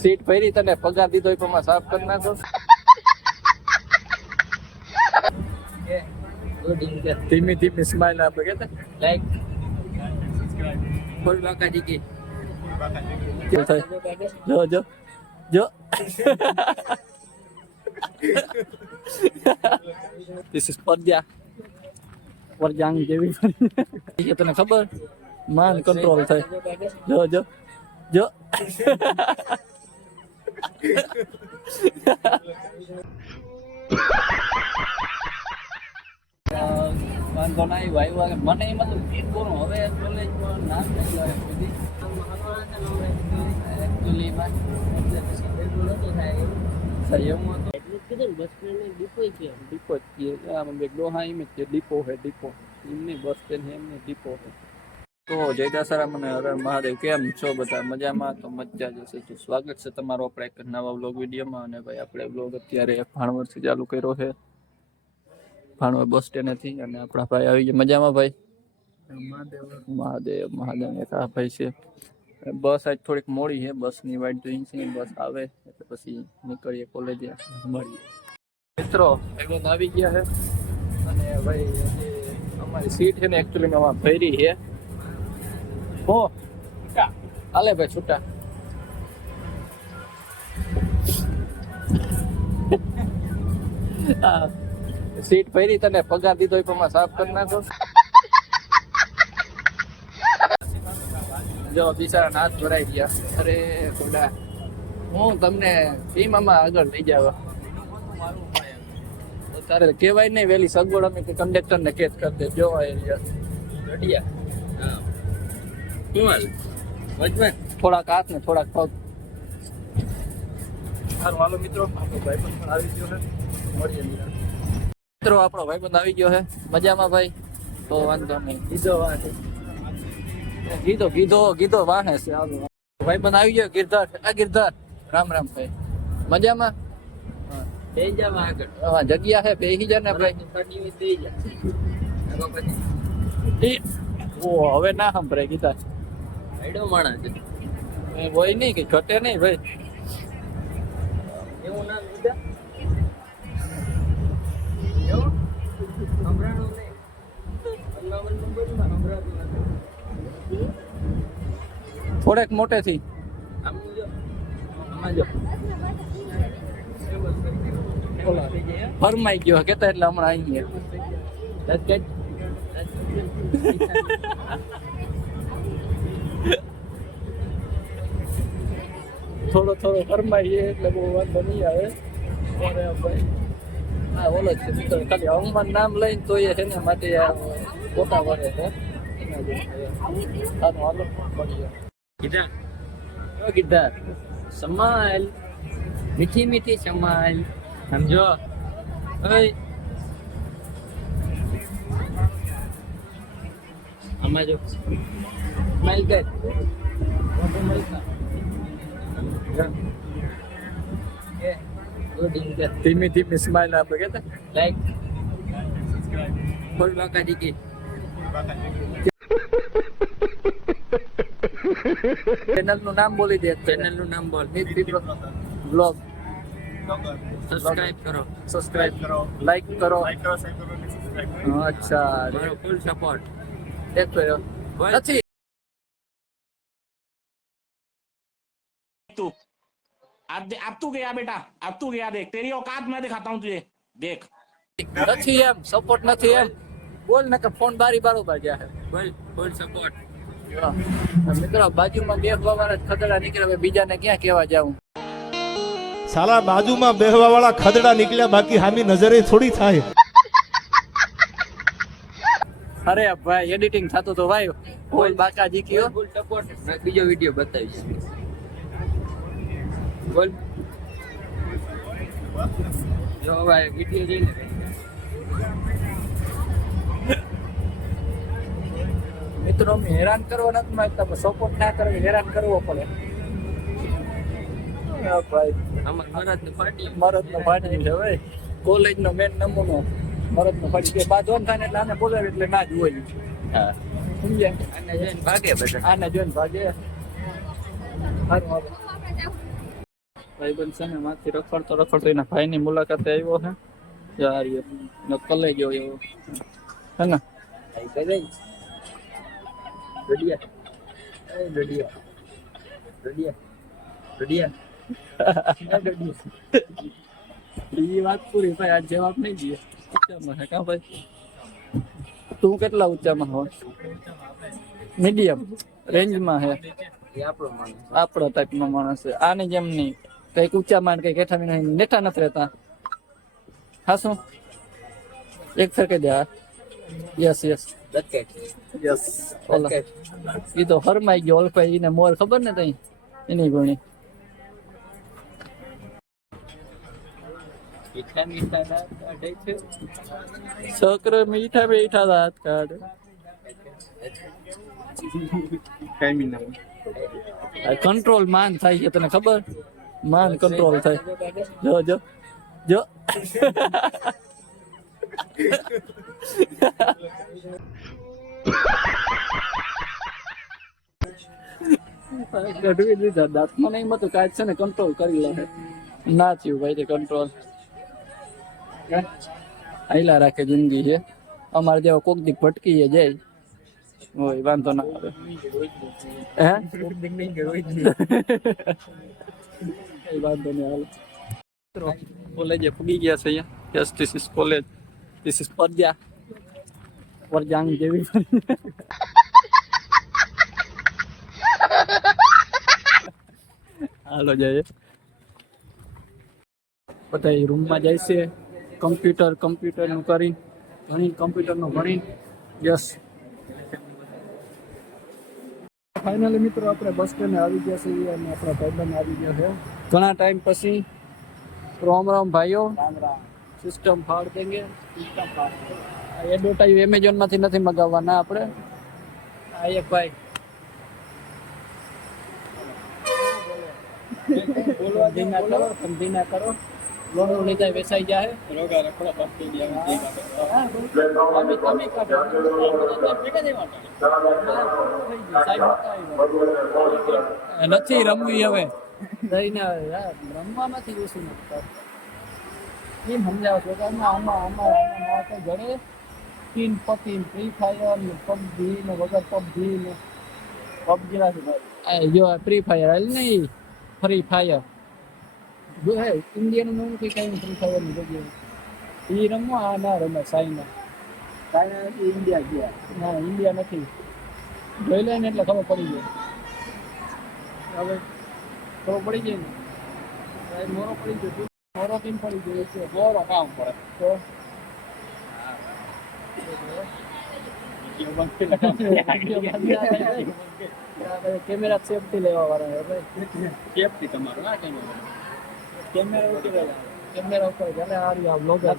Seat ભરી તને પગાર દીધો એ પ્રમાણે સાફ કરી નાખો. ધીમી ધીમી સ્માઈલ આપે કે લાઈક ફૂલ બાકાજી કી જો જો જો This is પરજાંગ જેવી તને ખબર માન કંટ્રોલ થાય જો જો જો વાંધો નહીં ભાઈ મને એમાં તો ગીત બોલું હવે કોલેજમાં નામ એકચ્યુઅલીમાં ડીપો હે ડીપો એમની બસ સ્ટેન્ડ હે એમની ડીપો હે. તો જય દાસરા મને હર મહાદેવ, કેમ છો બધા? મજામાં? તો મજા જશે. તો સ્વાગત છે તમારો આપણે એક નવા વ્લોગ વિડીયોમાં. અને ભાઈ આપણે વ્લોગ અત્યારે ભાણવડથી ચાલુ કર્યો છે, ભાણવડ બસ સ્ટેન્ડથી. અને આપણા ભાઈ આવી ગયા મજામાં ભાઈ? મહાદેવ મહાદેવ એક આ ભાઈ છે. બસ આજ થોડીક મોડી છે, બસની વાઇટ જોઈ છે, બસ આવે એટલે પછી નીકળીએ કોલેજે મળીએ. મિત્રો એકદમ આવી ગયા છે અને ભાઈ અમારી સીટ છે ને એકચ્યુઅલી આમાં ભરી છે. હો હાલે ભાઈ છૂટા. સીટ ભરી તને પગાર દીધો એ પ્રમાણે સાફ કરી નાખો. જો બિચારા હાથ ભરાઈ ગયા. અરે ખોડા હું તમને સીમામાં આગળ લઈ જાવ. તારે કહેવાય નહીં વેલી સગવડ અમે કંડક્ટર ને કેસ કરી દે. જો થોડાક હાથ ને થોડાક પગ. સારું હાલો મિત્રો, આપણો ભાઈબંધ પણ આવી ગયો છે, મળીએ મિત્રો. આપણો ભાઈબંધ આવી ગયો છે મજામાં ભાઈ? તો વાંધો નહીં. ગીધો વાહે છે. ભાઈબંધ આવી ગયો ગિરધાર. આ ગિરધાર રામ રામ ભાઈ, મજામાં? જગ્યા છે બેસી જા ને ભાઈ. હવે ના સંભળાય ગીતા હોય નહીં કે ઘટે નહીં ભાઈ. એવું ના થોડેક મોટેથી ફરમાઈ ગયો કેતા એટલે હમણાં આવી ગયા. થોડો ફરમાઈ એટલે બહુ વાંધો નહીં આવે. હા ઓલો જ છે મિત્રો, ખાલી હનુમાન નામ લઈને તો એ છે ને માટે પોતા વરે છે. કીધા સમાલ મીઠી મીઠી સમાલ સમજો. આમાં જો સ્માઈલ કર. ધીમી ધીમી સ્માઈલ આપે કે લાઈક ફૂલ બાકાજી કી ચેનલ નું નામ બોલી દે. ચેનલ નું નામ બોલ. બ્લોગ સબસ્ક્રાઇબ કરો, લાઈક કરો. અચ્છા ફૂલ સપોર્ટ દેખો નથી. तू अब तू गया बेटा, अब तू गया. देख तेरी औकात मैं दिखाता हूँ तुझे. देख નથી એમ સપોર્ટ નથી એમ બોલ ને કે ફોન બારી બારોબાર ગયા છે. बोल फुल सपोर्ट. મિત્રો બાજુમાં બેસવા વાળા ખદડા નીકળે, બીજાને ક્યાં કેવા જાઉં? સાલા બાજુમાં બેહવા વાળા ખદડા નીકળ્યા, બાકી હામી નજરે થોડી થાય. અરે ભાઈ એડિટિંગ થતું તો ભાઈ બોલ બાકાજી કયો फुल सपोर्ट. બીજો વિડિયો બતાવીશ. બોલ જો ભાઈ વિડિયો જોઈ લે. મિત્રો અમે હેરાન કરવા નથી માંગતા, સપોર્ટ ના કરવી, હેરાન કરવો પડે. ભાઈ મરદ નો ફાટી છે ભાઈ, કોલેજ નો મેન નમૂનો મરદ નો ફાટી છે. બાદ ઓન થાય એટલે આને બોલાવે એટલે ના જ હોય. હા સમજ્યા? આને જોઈને ભાગે બધા. આને જોઈને ભાગે. ભાઈબંધ છે ને માંથી રખડતો એના ભાઈની મુલાકાતે આવ્યો છે યાર એ નકલે ગયો એવો હે ને એ વાત પૂરી ભાઈ આજ જવાબ નહીં દે ઊંચામાં છે કા ભાઈ તું કેટલા ઊંચામાં હો મીડિયમ રેન્જમાં હે આપણો ટાઈપનો માણસ છે આની જેમ નહીં કઈક ઊંચામાં ને કઈક હેઠામાં નહીં નેઠા નથી રહેતા હા શું એક ફેર દે હા યસ યસ યસ એ તો હરમાઈ ગયો ઓલફાઈ એને મોર ખબર ને તઈ એની ગણી છોકરો મીઠા મીઠા દાંત કાઢે કંટ્રોલ માન થાય છે તને ખબર માન કંટ્રોલ થાય જો જો જો ગઢવી દીધા દાંતમાં નહીં મતું કાંઈ છે ને કંટ્રોલ કરી લે ના થયું ભાઈ તે કંટ્રોલ આયલા રાખે જિંદગી છે અમારે જેવો કોક દી ભટકી જાય હોય વાંધો ના આવે હે કઈ વાંધો નહીં હાલ કોલેજે ફૂગી ગયા છે અહીંયા yes this is college this is પરજાંગ જેવી હાલો જઈએ બધા રૂમમાં જાય છે કમ્પ્યુટરનું કરી કમ્પ્યુટરનું ભણી યસ ફાઇનલી મિત્રો આપણે બસ સ્ટેન્ડ આવી ગયા છીએ અને આપણા ભાઈબંધ આવી ગયા છે ઘણા ટાઈમ પછી રામ રામ ભાઈઓ સિસ્ટમ ફાડ દેંગે એડવર્ટાઈઝ એમેઝોન માંથી નથી મગાવવાના આપણે આ એક ભાઈ સમજી ના કરો લોન લીધા વેચાઈ જાય નથી રમવી હવે રમવામાંથી ઓછું નથી એમ સમજાવો છો કે આમાં જડે ટીન પતી ફ્રી ફાયર ને પબજી ને વગર પબજી ને પબજી નથી જો ફ્રી ફાયર હાલ નહીં ફ્રી ફાયર જો હે ઇન્ડિયન નું કઈ કઈ ફ્રી ફાયર ની જગ્યાએ એ રમવા આ ના રમે ચાઇના નથી ઇન્ડિયા ગયા ના ઇન્ડિયા નથી જોઈ લે ને એટલે ખબર પડી જાય હવે ખબર પડી જાય ને મોરો પડી ગયો મોરો કેમ પડી ગયો છે મોરો કામ પડે તો કેમેરા સેફટી લેવા વાળા ભાઈ સેફટી તમારું ના કેમેરા ઉપર ગલે આરી આ બ્લોગર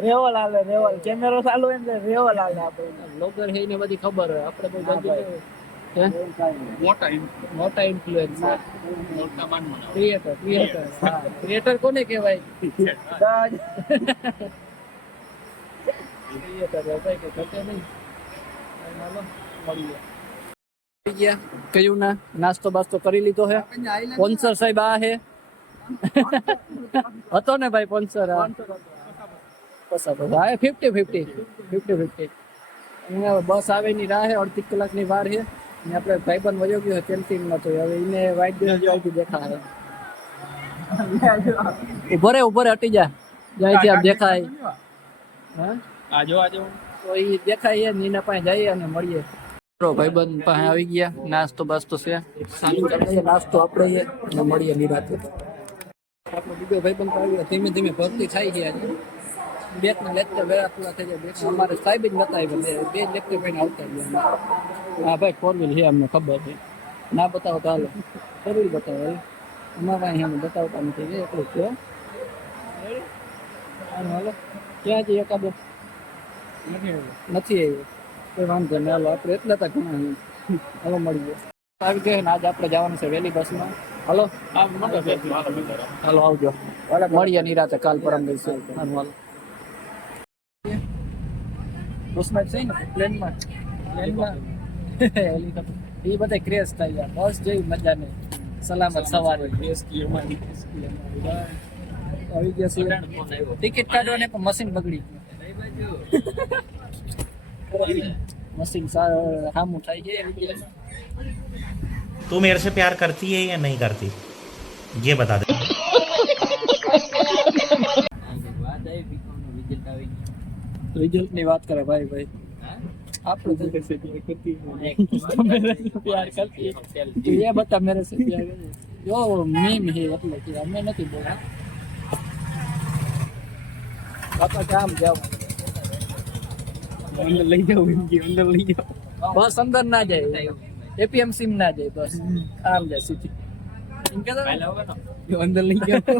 રેવલ આલે રેવલ કેમેરો ચાલુ એટલે રેવલ આલે આપણે બ્લોગર હે ને બધી ખબર હોય આપણે કોઈ મોટા ઇન્ફ્લુએન્સર મોટા માનવા ક્રિએટર હા ક્રિએટર કોને કહેવાય ક્રિએટર ભાઈ કે ઘટે નહીં હાલો મળી ગયા કયું ના નાસ્તો બાસ્તો કરી લીધો હે સ્પોન્સર સાહેબ આ હે હતો ને ભાઈ સ્પોન્સર પસંદ હા 50-50 બસ આવે ની રાહ અડધી કલાકની વાર છે ને આપણે ભાઈબંધ વયો ગયો કેન્ટીનમાં તો હવે એને વાઈટ દિવસ દેખાય ઉભો રે હટી જા જાય ત્યાં દેખાય હા આજો તો એ દેખાય ને એના પાસે જઈએ અને મળીએ ભાઈબંધ પાસે આવી ગયા નાસ્તો બાસ્તો છે ચાલુ કરીએ નાસ્તો આપણે અને મળીએ નિરાતે આપણો બીજો ભાઈબંધ આવ્યો ધીમે ધીમે ભરતી થઈ ગયા છે બેક ને લેક્ચર વેરા પૂરા થઈ જાય અમારે સાહેબ જ બતાવી બે લેક્ચર ભાઈને આવતા ગયા હા ભાઈ 4 વ્હીલ છે અમને ખબર છે ના બતાવો તો હાલો જરૂર બતાવો અમારા અહીંયા બતાવતા નથી એટલું છે હાલો ક્યાં જઈએ એકાદો નથી આવ્યો કોઈ વાંધો નહીં હાલો આપણે એટલે તો ઘણા હાલો મળીએ આવી ગયો ને આજે આપણે જવાનું છે વહેલી બસમાં હાલો હાલો આવજો મળીએ નિરાતે કાલ પરમ દિવસે હાલો બસમાં છે ને પ્લેનમાં એ બધા ક્રેશ થાય યાર બસ જેવી મજા નહીં સલામત સવારે આવી ગયા છે ટિકિટ કાઢવાને પણ મશીન બગડી ગયું મશીન સામું થાય છે तू मेरे से प्यार करती है या नहीं करती ये बता दे રિઝલ્ટ ની વાત કરે ભાઈ ભાઈ આપણે तो कैसे प्यार करती है तो मेरे से प्यार करती है तो ये बता मेरे से प्यार करती है जो मीम है એટલે કે અમે નથી બોલા બાપા કામ જાવ અંદર લઈ જાવ એમ કે અંદર લઈ જાવ બસ અંદર ના જાય એપીએમસી માં ના જાય બસ આમ જાય સીધી એમ કે અંદર લઈ જાવ અંદર લઈ જાવ તો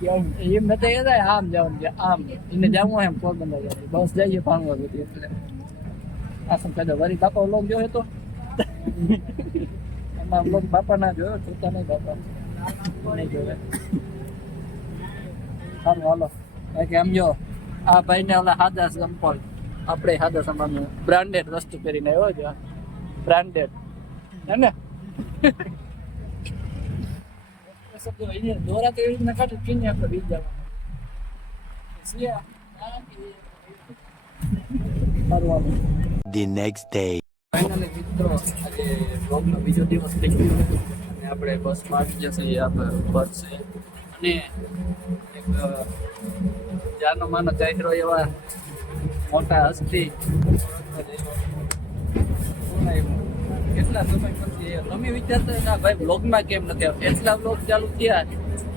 કેમ એમ નથી કહેતા આમ જાવ આમ એને જાવું એમ પોરબંદર જાવ બસ જઈએ ભાંગવા બધી એટલે આ સંકલ્પ વરી બાપા લોક જોયો તો એમાં લોક બાપા ના જોયો જોતા નહીં બાપા નહીં જોયો સારું હાલો કે આમ જો આ ભાઈને ઓલા હાદા સંપલ આપણે હાદા સમાન બ્રાન્ડેડ વસ્તુ પહેરીને આવ્યો છે બ્રાન્ડેડ હે ને દોરા તો એવી રીતના કાઢે કીને આપણે બીજ જવાનું The next day. ફાઇનલી મિત્રો આજે બ્લોગનો બીજો દિવસ થઈ ગયો અને આપણે બસમાં આવી જશે આપણે બસ છે અને એક જાનો માનો ચાહરો એવા મોટા હસ્તી કેટલા સમય પછી તમે વિચારતા ના ભાઈ બ્લોગમાં કેમ નથી આવતા એટલા બ્લોગ ચાલુ થયા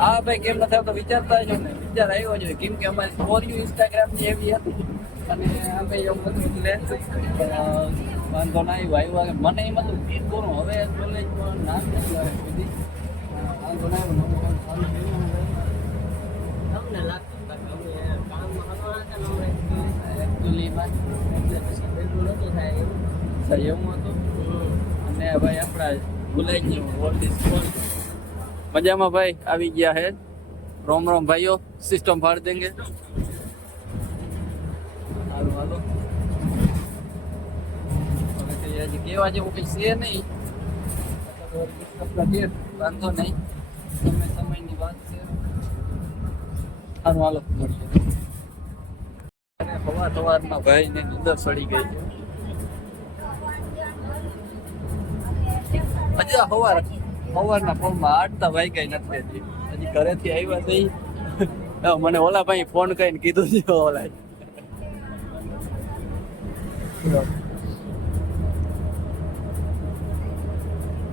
આ ભાઈ કેમ નથી આવતો વિચારતા જ ને વિચાર આવ્યો છે કેમ કે અમારી સ્ટોરી ઇન્સ્ટાગ્રામની એવી હતી અને અમે એવું બધું એટલે વાંધો ના આવ્યો મને એમ હતું ગીત બોલું હવે કોલેજમાં ના નથી આવે બધી વાંધો ના આવ્યો એવું હતું અને ભાઈ આપણા ભૂલાઈ ગયું ઓલ્ડ ઇઝ ગોલ્ડ મજામાં ભાઈ આવી ગયા હે રોમ રોમ ભાઈઓ સિસ્ટમ ફાड़ देंगे હાલો હાલો હજી કેવા જેવું કઈ છે નહીં વાંધો નહીં સમયની વાત છે સારું હાલો સવારમાં ભાઈ ને નીંદર સડી ગઈ છે હજી સવારના ફોનમાં 8 વાગ્યા નથી હજી ઘરેથી આવ્યા થઈ મને ઓલા ભાઈ ફોન કરીને કીધું છે ઓલા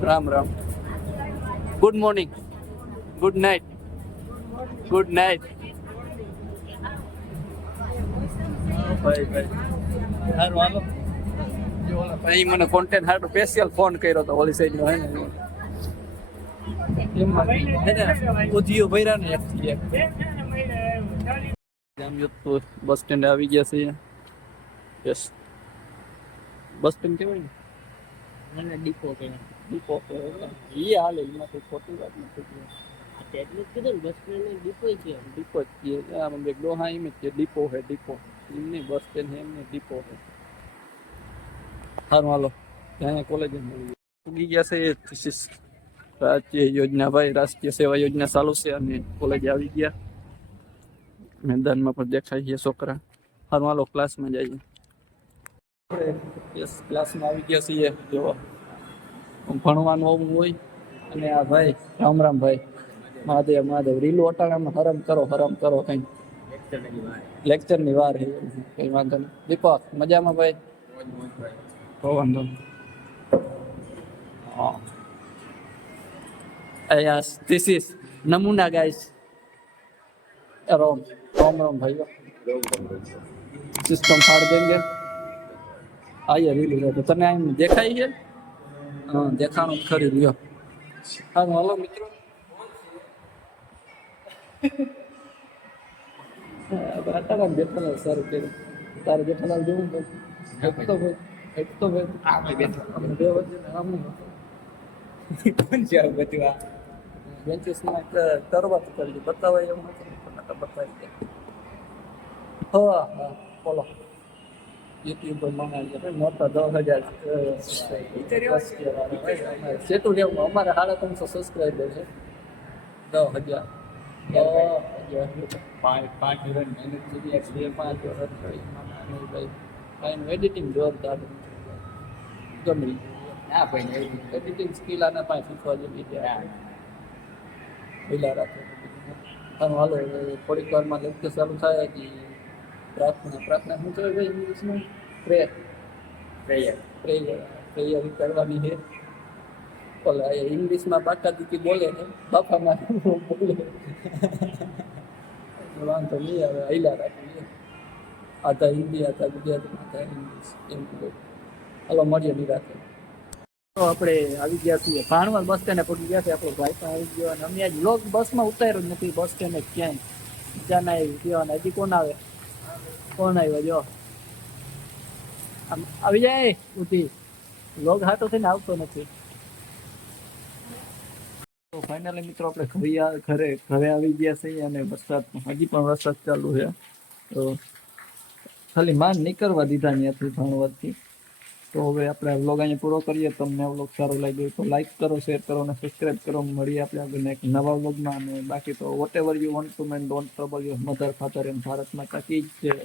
Ram Ram good morning good night ભાઈ સારું હાલો ભાઈ મને કોન્ટેન્ટ હારું સ્પેશિયલ ફોન કર્યો હતો ઓલી સાઈડ નો હે ને ઉધિયો ભર્યા ને એક જામજોધપુર બસ સ્ટેન્ડ આવી ગયા છે યસ બસ સ્ટેન્ડ કેવાય ને ડીપો કહેવાય એ હાલે એમાં કોઈ ખોટી વાત નથી એટલું કીધું બસ સ્ટેન્ડ ડીપો છે ડીપો જ છે આ મને ડોહા એમ જ છે ડીપો હે ડીપો એમને બસ સ્ટેન્ડ એમને ડીપો હે સારું હાલો ત્યાં કોલેજ ઉગી ગયા છે રાષ્ટ્રીય યોજના ભાઈ રાષ્ટ્રીય સેવા યોજના ચાલુ છે અને કોલેજ આવી ગયા મેદાનમાં પણ દેખાય છે છોકરા સારું હાલો ક્લાસમાં જઈએ યસ ક્લાસમાં આવી ગયા છીએ જો ભણવાનું આવું હોય અને આ ભાઈ રામ ભાઈ મહાદેવ રીલું અટાણામાં હરમ કરો કંઈ લેક્ચરની વાર છે કંઈ વાંધો નહીં દીપક મજામાં ભાઈ વાંધો નહીં yes this is namuna guys रोम भाइयों सिस्टम फाड़ देंगे आइए रील तो तने आम देखा ही है हाँ देखाणो खरी लियो हाँ हेलो मित्रों तारा जेठालाल सर के तारा जेठालाल जो तो भाई आ भाई बैठो हमने બે વચ્ચે નામ કોણ છે આ બધું આ બેન્ચીસમાં તરવાત કરી બતાવાય એવું નથી બતાવી દે હા બોલો યુટ્યુબર બનાવી મોટો 10,000 સેટું લેવું અમારે 350 સબસ્ક્રાઈબર છે 10,000 પાંચ વર્ષ મહેનત કરી છે 5 વર્ષ ભાઈ એડિટિંગ જોરદાર ગમી ના ભાઈ એડિટિંગ સ્કિલ આના પાસે શીખવા જેવી પેલા રાખે હાલો થોડીક વારમાં લેક્ચર ચાલુ થાય કે પ્રાર્થના શું કહેવાય ભાઈ ઇંગ્લિશમાં પ્રેયર કરવાની છે ઓલા ઇંગ્લિશમાં બાકા દીકી બોલે છે બાપામાં બોલે વાંધો નહીં આવે હૈલા રાખીએ આતા હિન્દી આતા ગુજરાતી આતા ઇંગ્લિશ એમ હાલો મળીએ નિરાતે તો આપણે આવી ગયા છીએ ભાણવર બસ સ્ટેન્ડે પહોંચી ગયા છે આપણો ભાઈ પણ આવી ગયો અને અમે આજ લોક બસમાં ઉતાર્યો જ નથી બસ સ્ટેન્ડે ક્યાંય બીજા ના આવી ગયો અને હજી કોણ આવ્યો જો આમ આવી જાય ઉઠી લોક હાટો થઈને આવતો નથી તો ફાઇનલી મિત્રો આપણે ઘરે આવી ગયા છીએ અને વરસાદમાં હજી પણ વરસાદ ચાલુ છે તો ખાલી માન નીકળવા દીધા ત્યાંથી ભાણવરથી તો હવે આપણે વ્લોગ અહીંયા પૂરો કરીએ તમને વ્લોગ સારો લાગ્યો તો લાઈક કરો શેર કરો અને સબસ્ક્રાઈબ કરો મળીએ આપણે આગળ એક નવા વ્લોગમાં અને બાકી તો whatever you want to man don't trouble your mother father and Bharat માતા કી જય